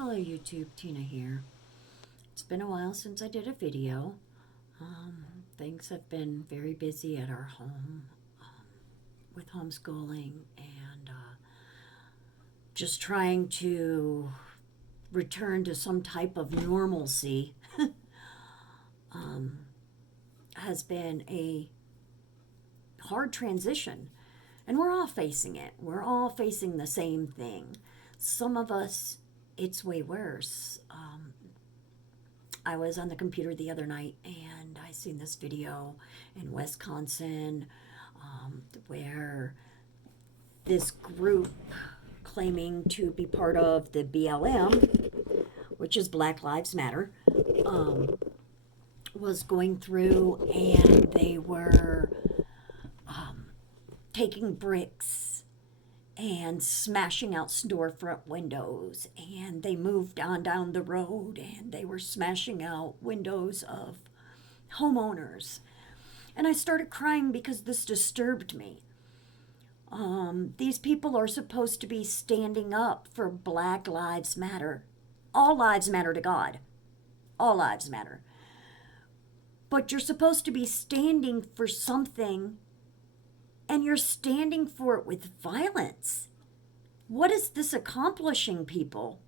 Hello YouTube, Tina here. It's been a while since I did a video. Things have been very busy at our home with homeschooling and just trying to return to some type of normalcy has been a hard transition. And we're all facing it. We're all facing the same thing. Some of us, it's way worse. I was on the computer the other night and I seen this video in Wisconsin where this group claiming to be part of the BLM, which is Black Lives Matter, was going through and they were taking bricks and smashing out storefront windows, and they moved on down the road and they were smashing out windows of homeowners. And I started crying because this disturbed me. These people are supposed to be standing up for Black Lives Matter. All lives matter to God. All lives matter. But you're supposed to be standing for something, and you're standing for it with violence. What is this accomplishing, people?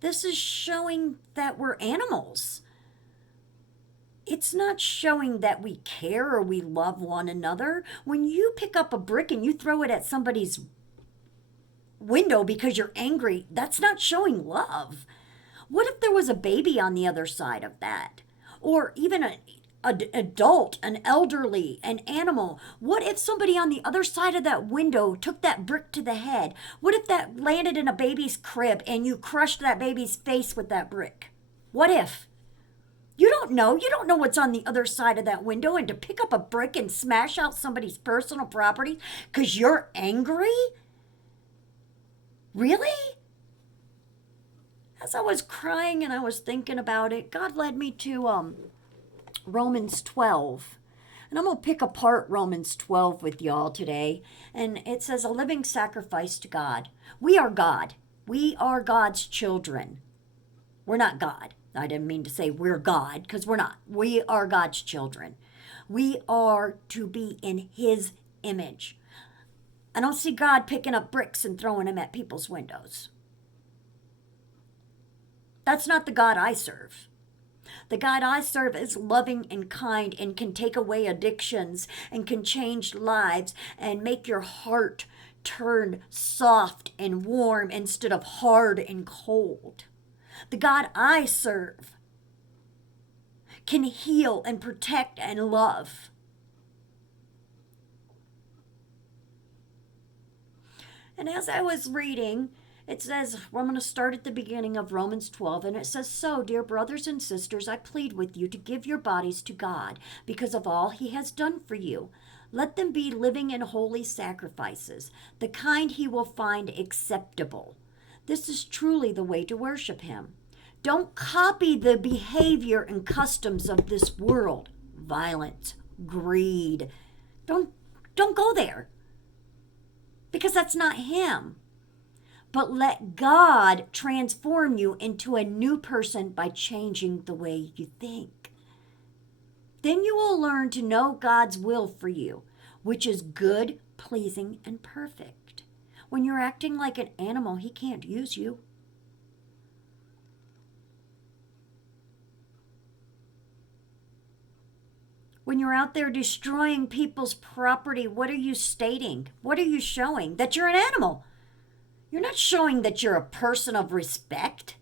This is showing that we're animals. It's not showing that we care or we love one another. When you pick up a brick and you throw it at somebody's window because you're angry, that's not showing love. What if there was a baby on the other side of that? Or even an adult, an elderly, an animal? What if somebody on the other side of that window took that brick to the head? What if that landed in a baby's crib and you crushed that baby's face with that brick? What if? You don't know. You don't know what's on the other side of that window. And to pick up a brick and smash out somebody's personal property because you're angry? Really? As I was crying and I was thinking about it, God led me to Romans 12. And I'm going to pick apart Romans 12 with y'all today. And it says, a living sacrifice to God. We are God. We are God's children. We're not God. I didn't mean to say we're God, because we're not. We are God's children. We are to be in His image. I don't see God picking up bricks and throwing them at people's windows. That's not the God I serve. The God I serve is loving and kind and can take away addictions and can change lives and make your heart turn soft and warm instead of hard and cold. The God I serve can heal and protect and love. And as I was reading, it says, well, I'm going to start at the beginning of Romans 12, and it says, so, dear brothers and sisters, I plead with you to give your bodies to God because of all He has done for you. Let them be living and holy sacrifices, the kind He will find acceptable. This is truly the way to worship Him. Don't copy the behavior and customs of this world. Violence, greed. Don't go there, because that's not Him. But let God transform you into a new person by changing the way you think. Then you will learn to know God's will for you, which is good, pleasing, and perfect. When you're acting like an animal, He can't use you. When you're out there destroying people's property, what are you stating? What are you showing? That you're an animal. You're not showing that you're a person of respect.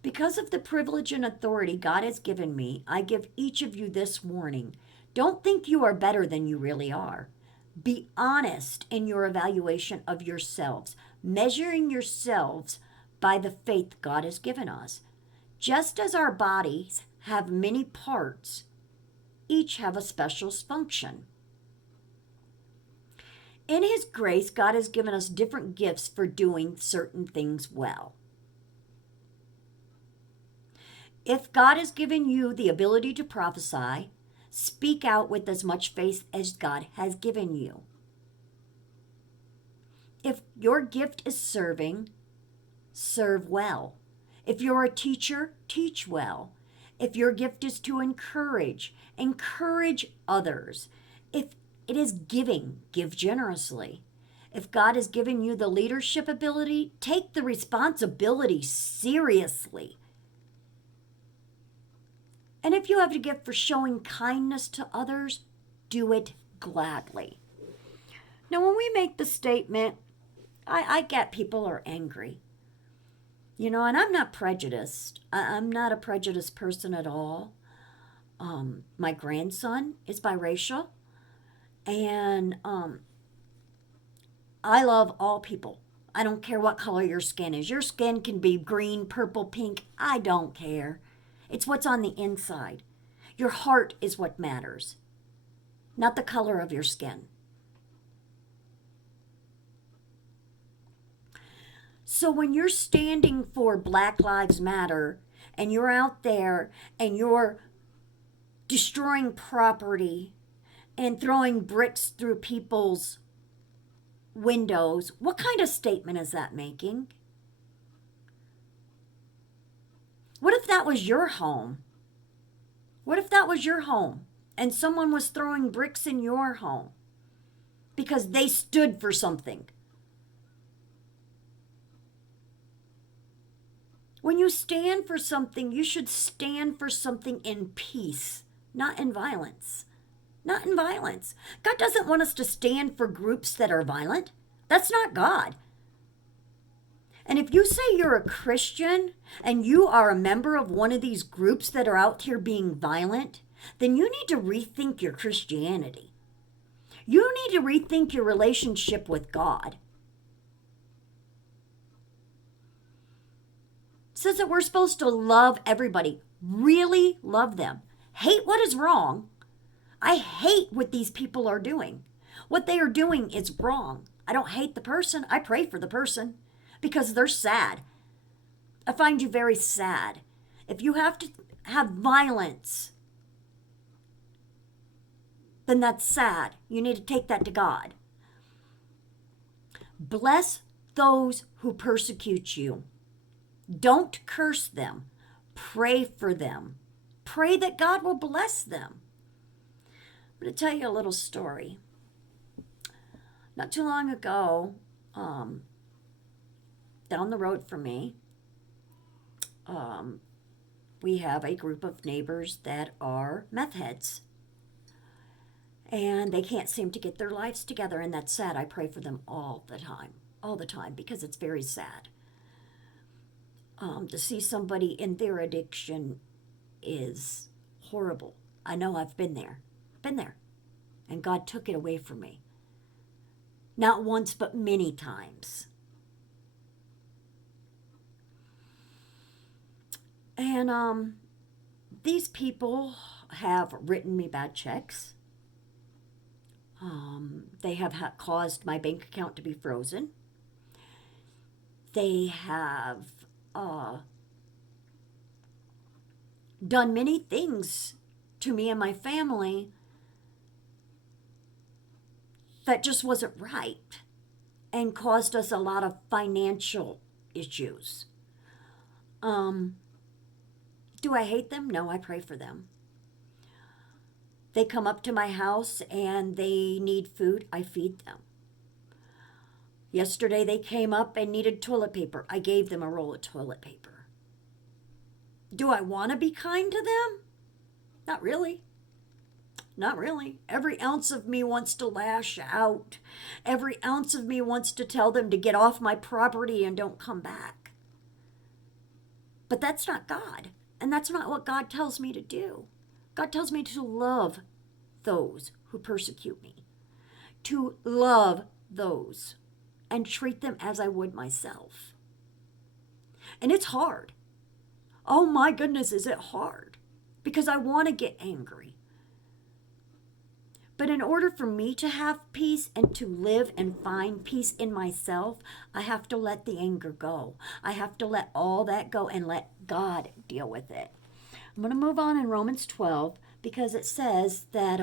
Because of the privilege and authority God has given me, I give each of you this warning. Don't think you are better than you really are. Be honest in your evaluation of yourselves, measuring yourselves by the faith God has given us. Just as our bodies have many parts, each have a special function. In His grace, God has given us different gifts for doing certain things well. If God has given you the ability to prophesy, speak out with as much faith as God has given you. If your gift is serving, serve well. If you're a teacher, teach well. If your gift is to encourage, encourage others. If it is giving, give generously. If God has given you the leadership ability, take the responsibility seriously. And if you have a gift for showing kindness to others, do it gladly. Now, when we make the statement, I get people are angry. You know, and I'm not prejudiced. I'm not a prejudiced person at all. My grandson is biracial, and I love all people. I don't care what color your skin is. Your skin can be green, purple, pink. I don't care. It's what's on the inside. Your heart is what matters, not the color of your skin. So when you're standing for Black Lives Matter and you're out there and you're destroying property and throwing bricks through people's windows, what kind of statement is that making? What if that was your home? What if that was your home and someone was throwing bricks in your home because they stood for something? When you stand for something, you should stand for something in peace, not in violence. Not in violence. God doesn't want us to stand for groups that are violent. That's not God. And if you say you're a Christian and you are a member of one of these groups that are out here being violent, then you need to rethink your Christianity. You need to rethink your relationship with God. Says that we're supposed to love everybody, really love them, hate what is wrong. I hate what these people are doing. What they are doing is wrong. I don't hate the person. I pray for the person because they're sad. I find you very sad. If you have to have violence, then that's sad. You need to take that to God. Bless those who persecute you. Don't curse them. Pray for them. Pray that God will bless them. I'm going to tell you a little story. Not too long ago, down the road from me, we have a group of neighbors that are meth heads. And they can't seem to get their lives together, and that's sad. I pray for them all the time, because it's very sad. To see somebody in their addiction is horrible. I know I've been there. And God took it away from me. Not once, but many times. And these people have written me bad checks. They have caused my bank account to be frozen. They have done many things to me and my family that just wasn't right and caused us a lot of financial issues. Do I hate them? No, I pray for them. They come up to my house and they need food. I feed them. Yesterday they came up and needed toilet paper. I gave them a roll of toilet paper. Do I want to be kind to them? Not really. Not really. Every ounce of me wants to lash out. Every ounce of me wants to tell them to get off my property and don't come back. But that's not God. And that's not what God tells me to do. God tells me to love those who persecute me. To love those and treat them as I would myself. And it's hard. Oh my goodness, is it hard? Because I want to get angry. But in order for me to have peace and to live and find peace in myself, I have to let the anger go. I have to let all that go and let God deal with it. I'm going to move on in Romans 12 because it says that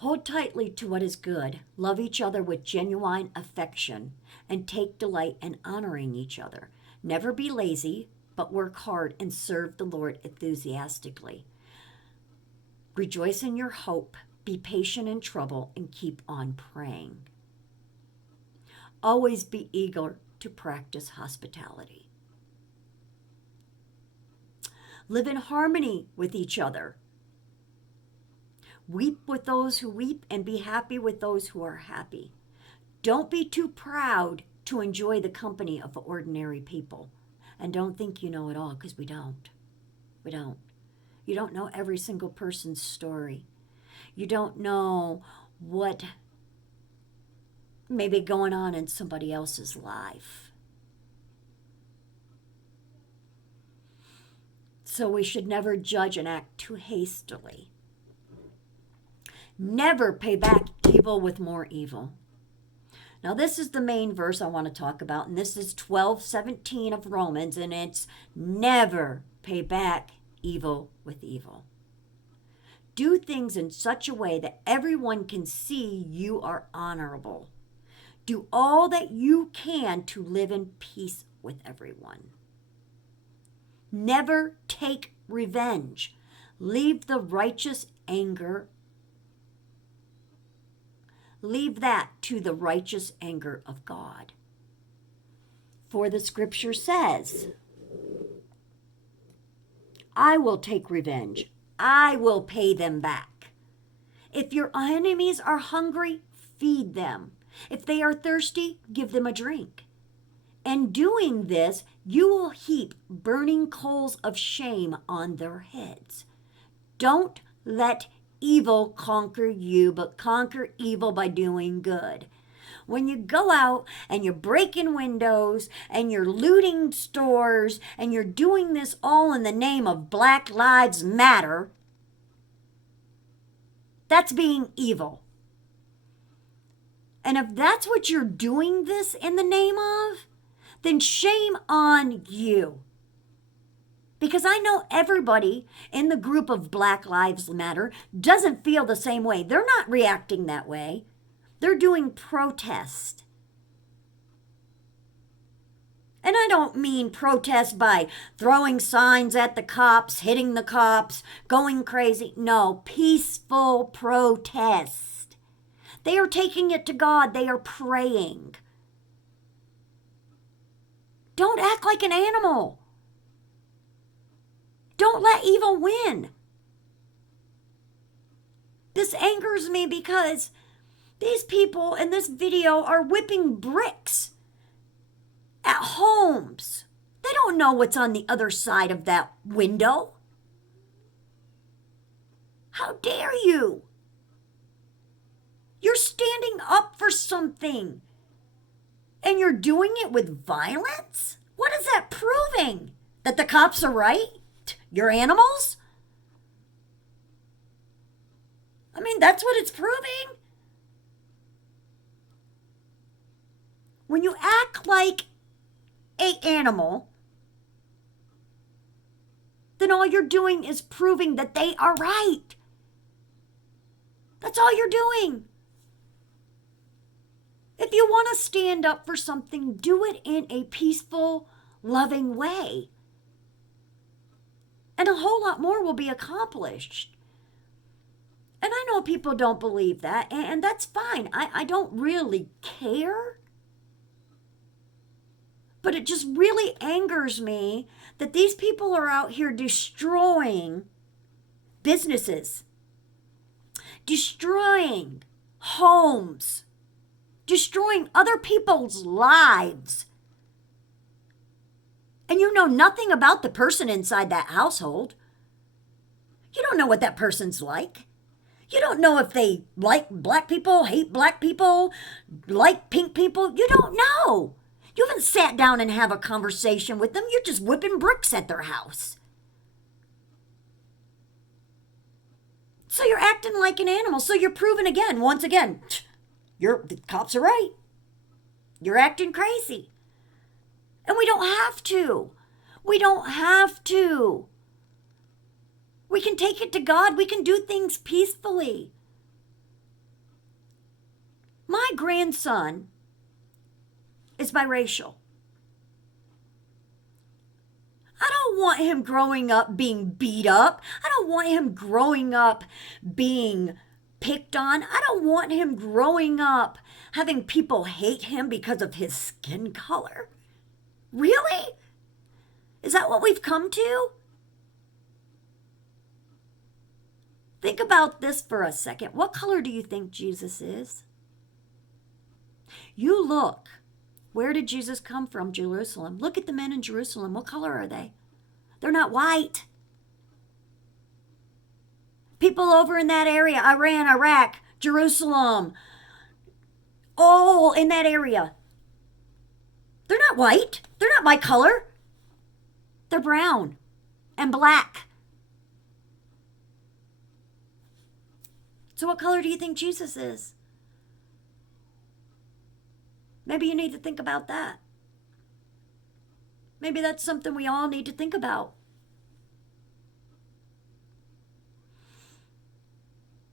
Hold tightly to what is good, love each other with genuine affection, and take delight in honoring each other. Never be lazy, but work hard and serve the Lord enthusiastically. Rejoice in your hope, be patient in trouble, and keep on praying. Always be eager to practice hospitality. Live in harmony with each other. Weep with those who weep and be happy with those who are happy. Don't be too proud to enjoy the company of ordinary people. And don't think you know it all, because we don't. We don't. You don't know every single person's story. You don't know what may be going on in somebody else's life. So we should never judge and act too hastily. Never pay back evil with more evil. Now, this is the main verse I want to talk about, and this is 12:17 of Romans, and it's never pay back evil with evil. Do things in such a way that everyone can see you are honorable. Do all that you can to live in peace with everyone. Never take revenge. Leave the righteous anger. Leave that to the righteous anger of God. For the scripture says, I will take revenge. I will pay them back. If your enemies are hungry, feed them. If they are thirsty, give them a drink. In doing this, you will heap burning coals of shame on their heads. Don't let evil conquer you, but conquer evil by doing good. When you go out and you're breaking windows and you're looting stores and you're doing this all in the name of Black Lives Matter, that's being evil. And if that's what you're doing this in the name of, then shame on you. Because I know everybody in the group of Black Lives Matter doesn't feel the same way. They're not reacting that way. They're doing protest. And I don't mean protest by throwing signs at the cops, hitting the cops, going crazy. No, peaceful protest. They are taking it to God. They are praying. Don't act like an animal. Don't let evil win. This angers me because these people in this video are whipping bricks at homes. They don't know what's on the other side of that window. How dare you? You're standing up for something and you're doing it with violence? What is that proving? That the cops are right? You're animals? I mean, that's what it's proving. When you act like an animal, then all you're doing is proving that they are right. That's all you're doing. If you want to stand up for something, do it in a peaceful, loving way. And a whole lot more will be accomplished. And I know people don't believe that, and that's fine. I don't really care. But it just really angers me that these people are out here destroying businesses, destroying homes, destroying other people's lives. And you know nothing about the person inside that household. You don't know what that person's like. You don't know if they like black people, hate black people, like pink people. You don't know. You haven't sat down and have a conversation with them. You're just whipping bricks at their house. So you're acting like an animal. So you're proving again, once again, the cops are right. You're acting crazy. And we don't have to. We don't have to. We can take it to God. We can do things peacefully. My grandson is biracial. I don't want him growing up being beat up. I don't want him growing up being picked on. I don't want him growing up having people hate him because of his skin color. Really? Is that what we've come to? Think about this for a second. What color do you think Jesus is? You look. Where did Jesus come from? Jerusalem. Look at the men in Jerusalem. What color are they? They're not white. People over in that area, Iran, Iraq, Jerusalem, all in that area, they're not white. They're not my color. They're brown and black. So what color do you think Jesus is? Maybe you need to think about that. Maybe that's something we all need to think about.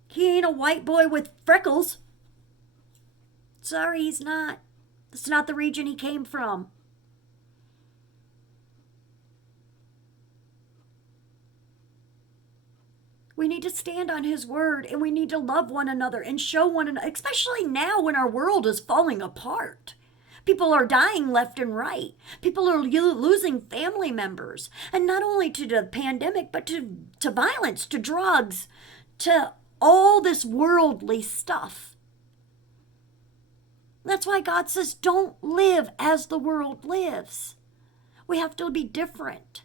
He ain't a white boy with freckles. Sorry, he's not. That's not the region he came from. We need to stand on his word, and we need to love one another and show one another, especially now when our world is falling apart. People are dying left and right. People are losing family members. And not only to the pandemic, but to violence, to drugs, to all this worldly stuff. That's why God says, don't live as the world lives. We have to be different.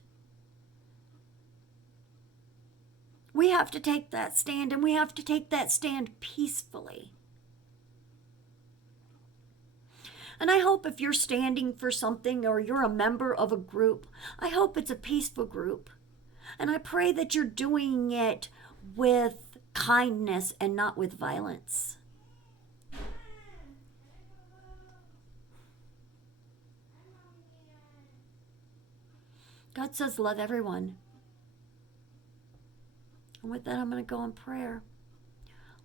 We have to take that stand, and we have to take that stand peacefully. And I hope if you're standing for something or you're a member of a group, I hope it's a peaceful group. And I pray that you're doing it with kindness and not with violence. God says, love everyone. And with that, I'm going to go in prayer.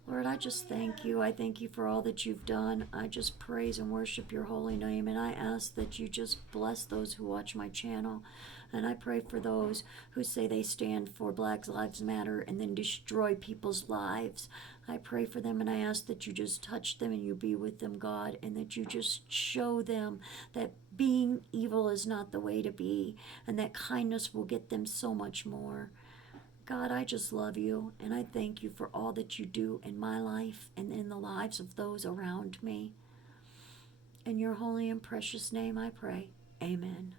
Lord, I just thank you. I thank you for all that you've done. I just praise and worship your holy name. And I ask that you just bless those who watch my channel. And I pray for those who say they stand for Black Lives Matter and then destroy people's lives. I pray for them, and I ask that you just touch them and you be with them, God, and that you just show them that being evil is not the way to be, and that kindness will get them so much more. God, I just love you, and I thank you for all that you do in my life and in the lives of those around me. In your holy and precious name I pray. Amen.